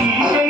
Música